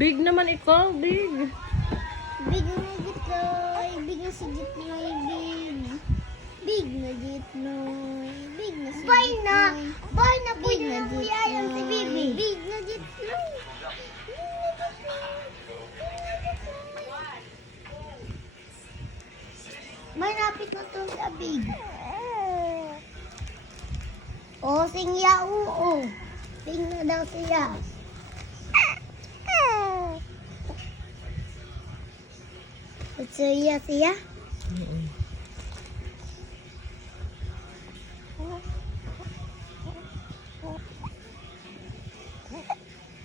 Big naman ikaw, big. Big na Jitnoy. Big na si Jitnoy. Big na Jitnoy. Big na si Jitnoy. Boy na po na kuya yan si Bibi. Big na Jitnoy. May napit na to sa Big. Oh, singya oo. Sing na daw siya. Siya.